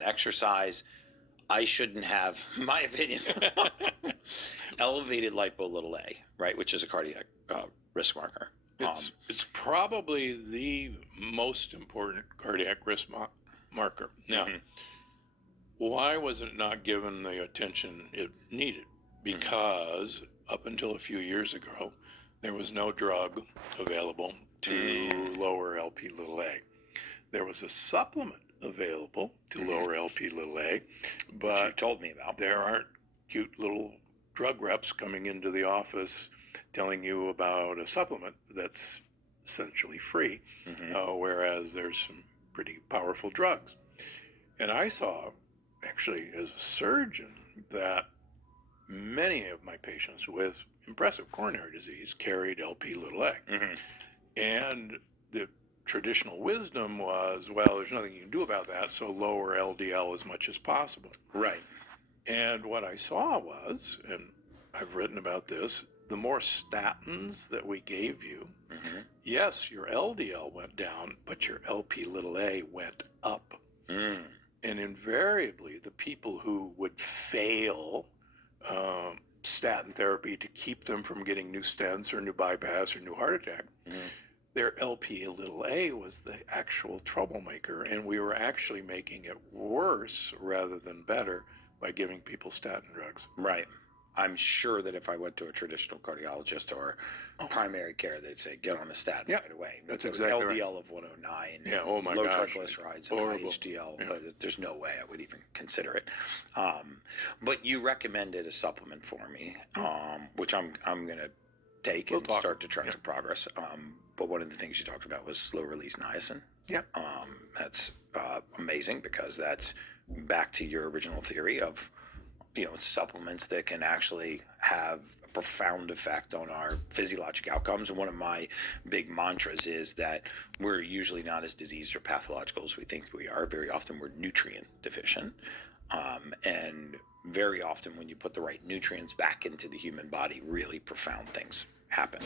exercise, I shouldn't have, in my opinion, elevated lipo little a, right, which is a cardiac risk marker. It's probably the most important cardiac risk marker. Now, why was it not given the attention it needed? Because up until a few years ago, there was no drug available to lower LP little a. There was a supplement available to lower LP little a, Which but you told me about. there aren't cute little drug reps coming into the office telling you about a supplement that's essentially free, whereas there's some pretty powerful drugs. And I saw, actually, as a surgeon, that many of my patients with impressive coronary disease carried LP little a. And the traditional wisdom was, well, there's nothing you can do about that, so lower LDL as much as possible. Right. And what I saw was, and I've written about this, the more statins that we gave you, yes, your LDL went down, but your LP little a went up. And invariably, the people who would fail statin therapy to keep them from getting new stents or new bypass or new heart attack, their LP little a was the actual troublemaker. And we were actually making it worse rather than better by giving people statin drugs. Right. I'm sure that if I went to a traditional cardiologist or primary care, they'd say, get on a statin right away. That's With exactly right. LDL of 109, Yeah, oh my low gosh. triglycerides, and high Horrible. HDL. There's no way I would even consider it. But you recommended a supplement for me, which I'm going to take and start to track the progress. But one of the things you talked about was slow release niacin. Yeah. That's amazing, because that's back to your original theory of supplements that can actually have a profound effect on our physiologic outcomes. And one of my big mantras is that we're usually not as diseased or pathological as we think we are. Very often we're nutrient deficient. And very often when you put the right nutrients back into the human body, really profound things happen.